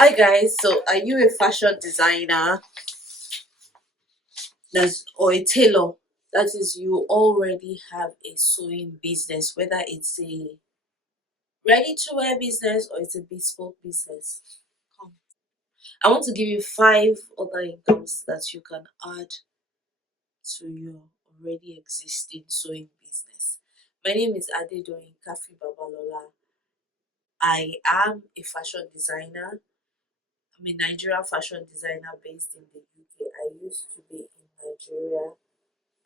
Hi guys, so are you a fashion designer or a tailor? That is, you already have a sewing business, whether it's a ready to wear business or it's a bespoke business. I want to give you five other incomes that you can add to your already existing sewing business. My name is Adedoyin Kafi Babalola. I am a fashion designer. I'm a Nigerian fashion designer based in the UK. I used to be in Nigeria.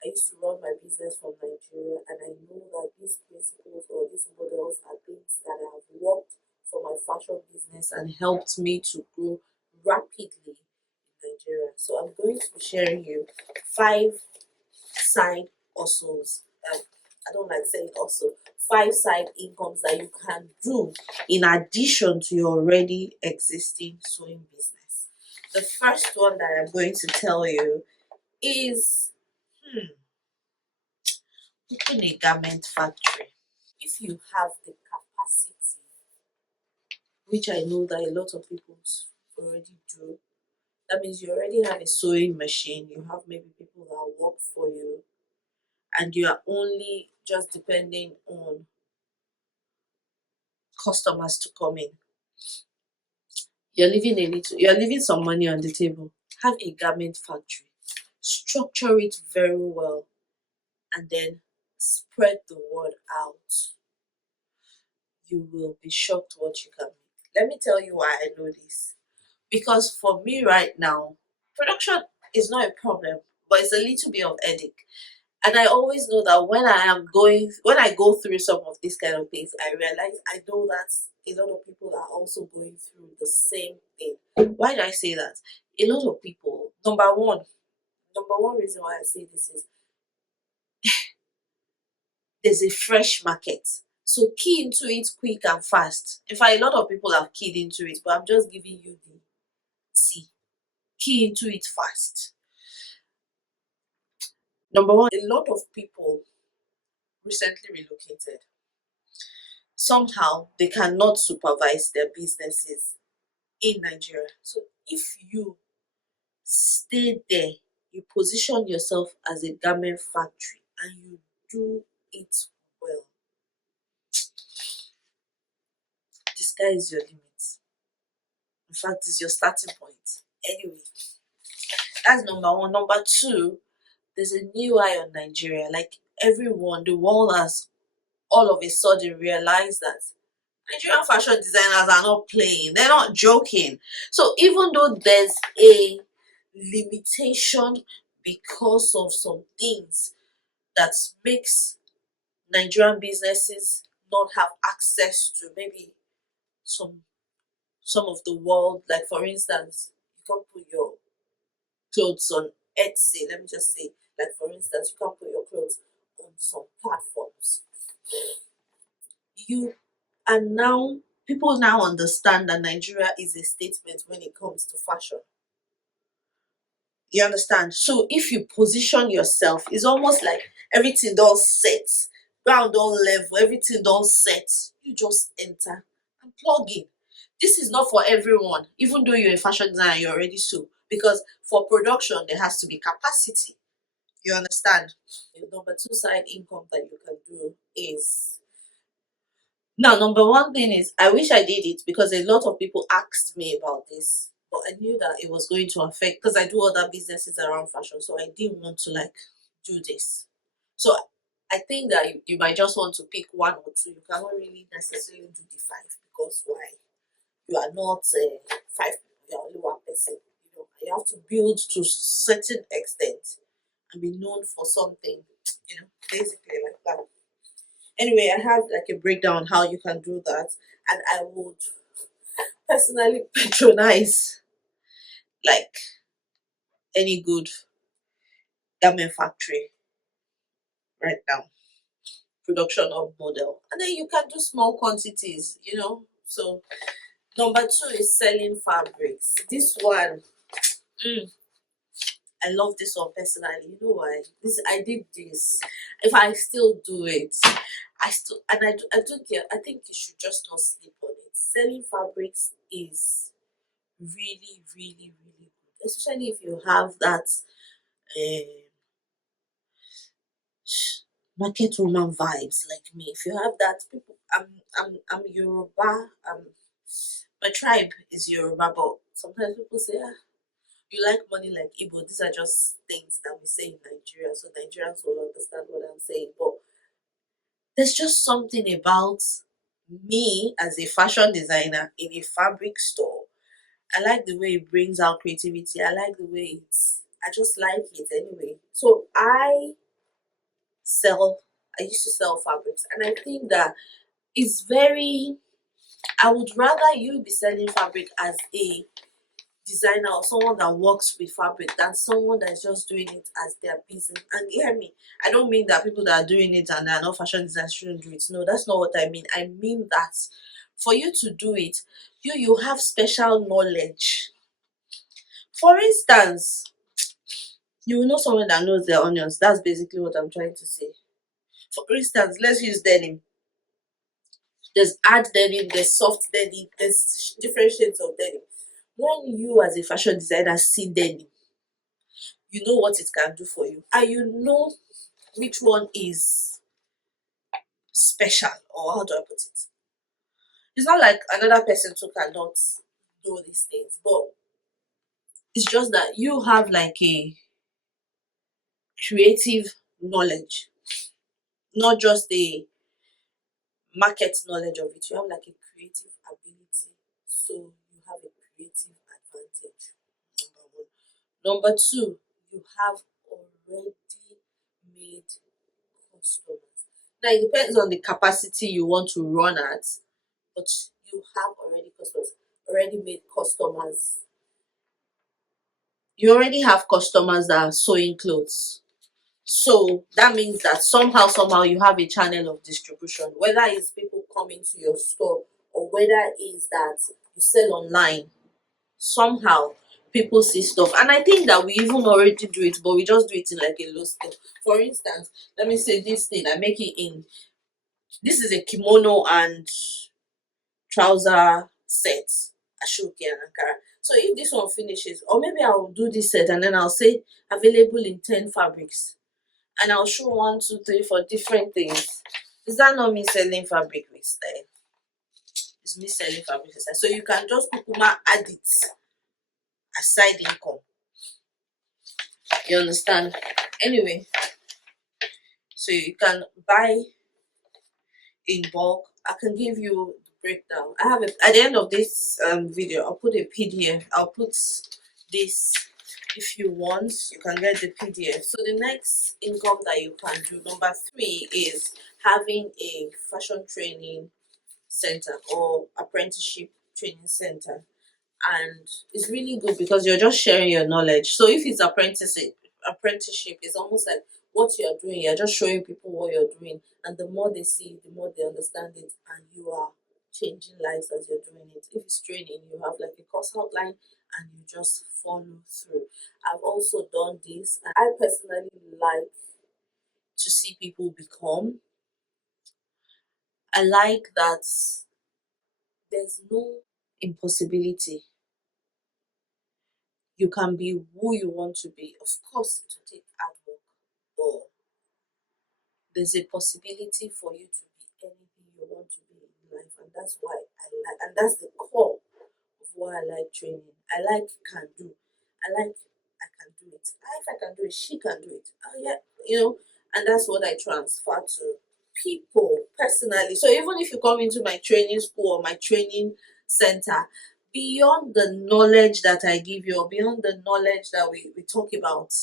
I used to run my business from Nigeria, and I know that these principles or these models are things that have worked for my fashion business and helped me to grow rapidly in Nigeria. So I'm going to be sharing you five side hustles. I don't like saying also five side incomes that you can do in addition to your already existing sewing business. The first one that I'm going to tell you is open a garment factory. If you have the capacity, which I know that a lot of people already do, that means you already have a sewing machine, you have maybe people that work for you, and you are only just depending on customers to come in. You're leaving some money on the table. Have a garment factory. Structure it very well and then spread the word out. You will be shocked what you can make. Let me tell you why I know this. Because for me right now, production is not a problem, but it's a little bit of headache. And I always know that when I go through some of these kind of things, I realize I know that a lot of people are also going through the same thing. Why do I say that? A lot of people, number one reason why I say this is there's a fresh market. So key into it quick and fast. In fact, a lot of people have keyed into it, but I'm just giving you the T. Key into it fast. Number one, a lot of people recently relocated. Somehow they cannot supervise their businesses in Nigeria. So if you stay there, you position yourself as a garment factory and you do it well, the sky is your limit. In fact, it's your starting point. Anyway, that's number one. Number two, there's a new eye on Nigeria. Like everyone, the world has all of a sudden realized that Nigerian fashion designers are not playing, they're not joking. So even though there's a limitation because of some things that makes Nigerian businesses not have access to maybe some some of the world, like for instance, you can't put your clothes on Etsy. Let me just say, like for instance, you can't put your clothes on some platforms. You and now people now understand that Nigeria is a statement when it comes to fashion. You understand? So if you position yourself, it's almost like everything don't set, ground don't level, everything don't set. You just enter and plug in. This is not for everyone, even though you're a fashion designer, you're already so. Because for production, there has to be capacity. You understand? The number two side income that you can do is now, number one thing is I wish I did it because a lot of people asked me about this, but I knew that it was going to affect because I do other businesses around fashion, so I didn't want to like do this. So I think that you might just want to pick one or two. You cannot really necessarily do the five because why? You are not five people, you are only one person. You have to build to a certain extent and be known for something, basically like that. Anyway, I have like a breakdown on how you can do that, and I would personally patronize like any good garment factory right now, production of model, and then you can do small quantities. So number two is selling fabrics. This one, I love this one personally. You know why? This I did this. If I still do it, I still and I don't care. I think you should just not sleep on it. Selling fabrics is really, really, really good. Especially if you have that uh, market woman vibes like me. If you have that, people, I'm Yoruba. My tribe is Yoruba, but sometimes people say, ah, you like money like Igbo. These are just things that we say in Nigeria, so Nigerians will understand what I'm saying. But there's just something about me as a fashion designer in a fabric store. I like the way it brings out creativity. I like the way it's. I just like it anyway. So sell. I used to sell fabrics, and I think that it's very. I would rather you be selling fabric as a designer or someone that works with fabric than someone that's just doing it as their business. And hear me, I don't mean that people that are doing it and they're not fashion designers shouldn't do it. No, that's not what I mean. I mean that for you to do it, you have special knowledge. For instance, you will know someone that knows their onions. That's basically what I'm trying to say. For instance, let's use denim. There's hard denim, there's soft denim, there's different shades of denim. When you as a fashion designer see denim, you know what it can do for you, and you know which one is special, or how do I put it? It's not like another person too cannot do these things, but it's just that you have like a creative knowledge, not just a market knowledge of it. You have like a creative ability, so you have a creative advantage. Number one. Number two, you have already made customers. Now it depends on the capacity you want to run at, but you have already made customers. You already have customers that are sewing clothes. So that means that somehow you have a channel of distribution, whether it's people coming to your store or whether it's that you sell online. Somehow people see stuff. And I think that we even already do it, but we just do it in like a low scale. For instance, let me say this thing, I make it in this is a kimono and trouser set, ashoke and ankara. So if this one finishes, or maybe I'll do this set and then I'll say available in 10 fabrics, and I'll show 1, 2, 3 for different things. Is that not me selling fabric with style? It's me selling fabric with style. So you can just kukuma add it as side income. You understand? Anyway, so you can buy in bulk. I can give you the breakdown. I have it at the end of this video. I'll put a PDF. I'll put this. If you want, you can get the PDF. So the next income that you can do, number three, is having a fashion training center or apprenticeship training center. And it's really good because you're just sharing your knowledge. So if it's apprenticeship is almost like what you're doing, you're just showing people what you're doing, and the more they see it, the more they understand it, and you are changing lives as you're doing it. If it's training, you have like a course outline and you just follow through. I've also done this, and I personally like to see people become. I like that there's no impossibility. You can be who you want to be. Of course, it will take hard work, but there's a possibility for you to be anything you want to be in life, and that's why I like, and that's the core of why I like training. I like can do. I like I can do it. If I can do it, she can do it. Oh yeah, and that's what I transfer to people personally. So even if you come into my training school or my training center, beyond the knowledge that I give you, or beyond the knowledge that we talk about,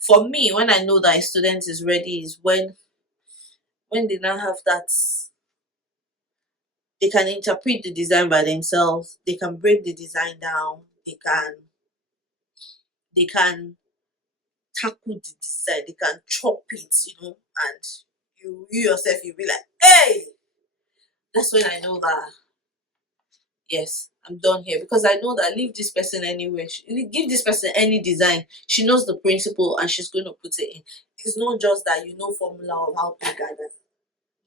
for me, when I know that a student is ready is when they now have that, they can interpret the design by themselves, they can break the design down, they can tackle the design, they can chop it, and you yourself, you'll be like, hey, that's when I know that yes, I'm done here, because I know that leave this person anywhere. Give this person any design. She knows the principle and she's going to put it in. It's not just that you know formula of how to gather.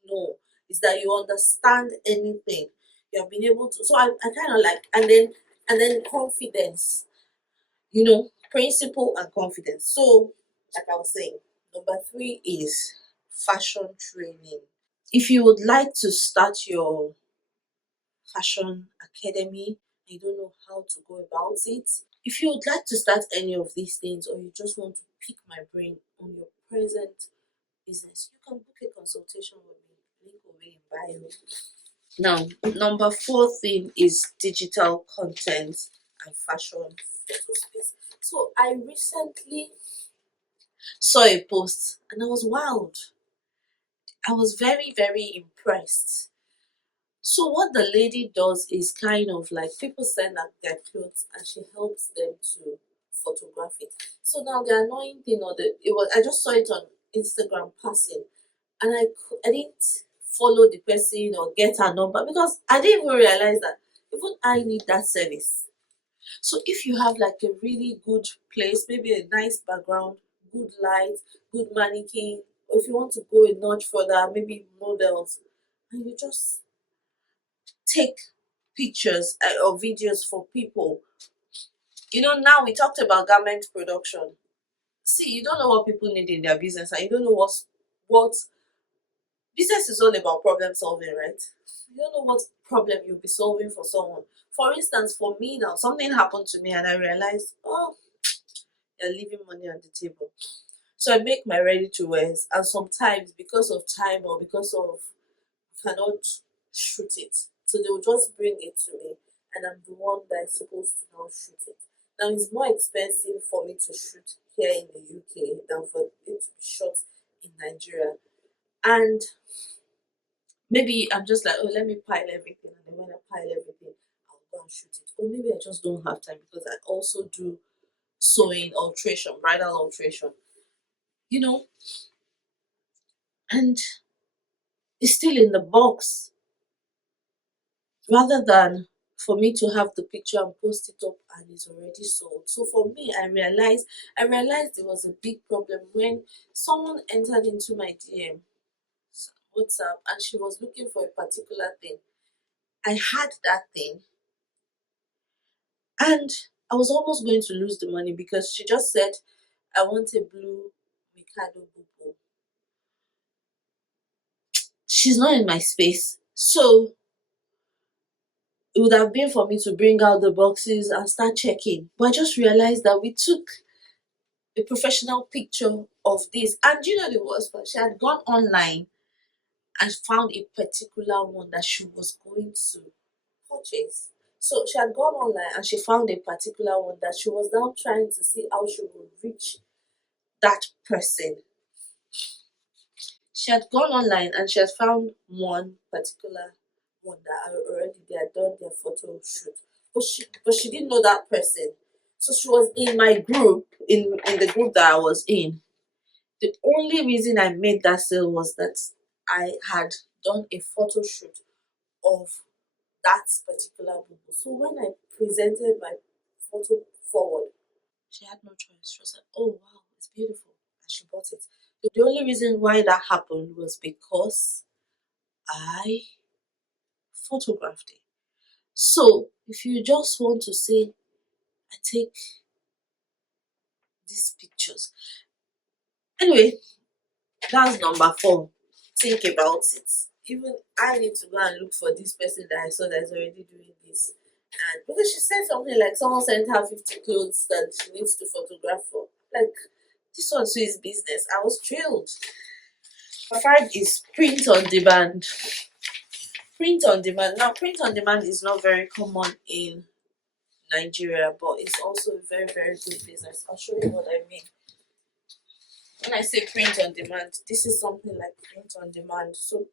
No, it's that you understand anything. You have been able to. So I kind of like, and then And then confidence, you know, principle and confidence. So, like I was saying, number three is fashion training. If you would like to start your fashion academy, you don't know how to go about it. If you would like to start any of these things, or you just want to pick my brain on your present business, you can book a consultation with me. Link away in bio. Now, number four thing is digital content and fashion photo space. So I recently saw a post and I was wowed. I was very, very impressed. So what the lady does is kind of like people send out their clothes and she helps them to photograph it. So now the annoying thing, or I just saw it on Instagram passing, and I didn't follow the person or get her number because I didn't even realize that even I need that service. So if you have like a really good place, maybe a nice background, good light, good mannequin, or if you want to go a notch further, maybe models, and you just take pictures or videos for people. You know, now we talked about garment production. See, you don't know what people need in their business, and you don't know what business is all about. Problem solving, right? You don't know what problem you'll be solving for someone. For instance, for me now, something happened to me, and I realized, oh, you're leaving money on the table. So I make my ready to wears, and sometimes because of time or because of cannot shoot it, so they will just bring it to me, and I'm the one that is supposed to now shoot it. Now it's more expensive for me to shoot here in the UK than for it to be shot in Nigeria. And maybe I'm just like, oh, let me pile everything, and then when I pile everything, I'll go and shoot it. Or maybe I just don't have time because I also do sewing, alteration, bridal alteration, you know, and it's still in the box rather than for me to have the picture and post it up and it's already sold. So for me, I realized it was a big problem when someone entered into my DM WhatsApp and she was looking for a particular thing. I had that thing and I was almost going to lose the money because she just said, I want a blue Mikado Bubu. She's not in my space. So it would have been for me to bring out the boxes and start checking. But I just realized that we took a professional picture of this. And you know the worst part? She had gone online and found a particular one that she was going to purchase. So she had gone online and she found a particular one that she was now trying to see how she would reach that person. She had gone online and she had found one particular one that already they had done their photo shoot. But she didn't know that person. So she was in my group, in the group that I was in. The only reason I made that sale was that I had done a photo shoot of that particular book. So when I presented my photo forward, she had no choice. She was like, oh wow, it's beautiful. And she bought it. The only reason why that happened was because I photographed it. So if you just want to say, I take these pictures. Anyway, that's number four. Think about it. Even I need to go and look for this person that I saw that is already doing this. And because she said something like someone sent her 50 clothes that she needs to photograph for. Like, this one too is business. I was thrilled. Number five is print on demand. Print on demand. Now, print on demand is not very common in Nigeria, but it's also a very, very good business. I'll show you what I mean. When I say print on demand, this is something like print on demand. So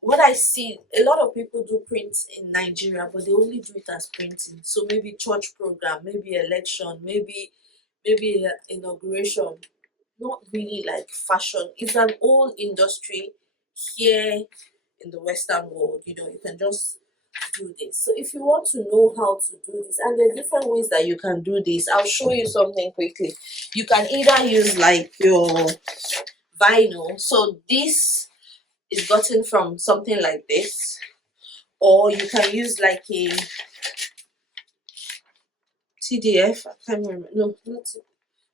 what I see, a lot of people do print in Nigeria, but they only do it as printing. So maybe church program, maybe election, maybe inauguration. Not really like fashion. It's an old industry here in the Western world. You know, you can just do this. So if you want to know how to do this, and there are different ways that you can do this, I'll show you something quickly. You can either use like your vinyl. So this is gotten from something like this, or you can use like a TDF. I can't remember. No, not.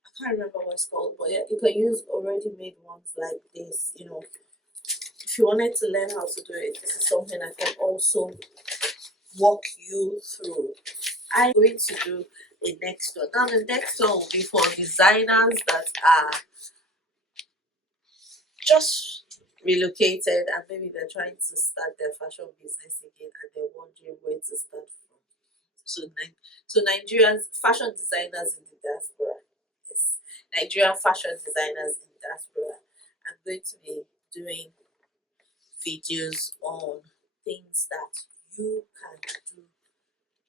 I can't remember what it's called, but yeah, you can use already made ones like this. If you wanted to learn how to do it, this is something I can also walk you through. I'm going to do a next one. Now, the next one will be for designers that are just relocated and maybe they're trying to start their fashion business again and they're wondering where to start from. So Nigerian fashion designers in the diaspora. Yes. Nigerian fashion designers in the diaspora. I'm going to be doing videos on things that you can do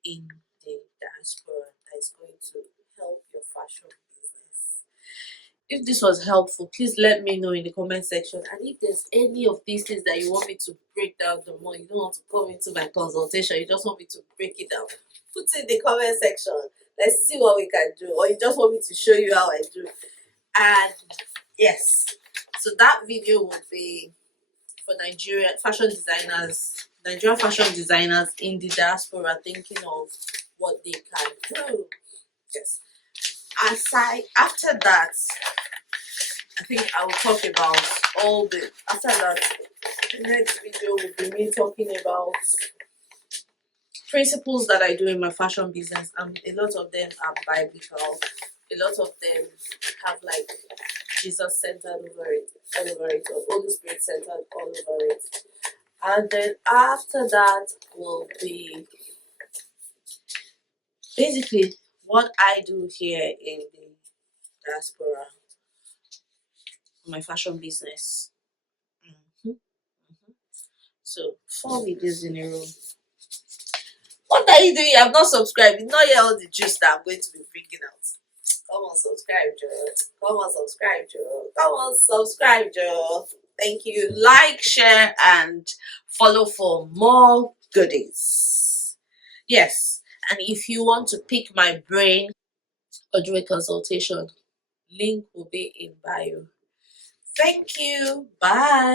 in the diaspora that is going to help your fashion business. If this was helpful, please let me know in the comment section. And if there's any of these things that you want me to break down the more, you don't want to come into my consultation, you just want me to break it down, put it in the comment section. Let's see what we can do. Or you just want me to show you how I do. And yes, so that video will be for Nigerian fashion designers in the diaspora thinking of what they can do. Yes. After that, I think I will talk about after that, the next video will be me talking about principles that I do in my fashion business. A lot of them are biblical. A lot of them have like Jesus centered all over it, or Holy Spirit centered all over it. And then after that will be basically what I do here in the diaspora, my fashion business. So 4 videos in a row. What are you doing? I'm not subscribed. You know all the juice that I'm going to be bringing out. Come on, subscribe, Joe. Come on, subscribe, Joe. Come on, subscribe, Joe. Thank you. Like, share, and follow for more goodies. Yes. And if you want to pick my brain or do a consultation, link will be in bio. Thank you. Bye.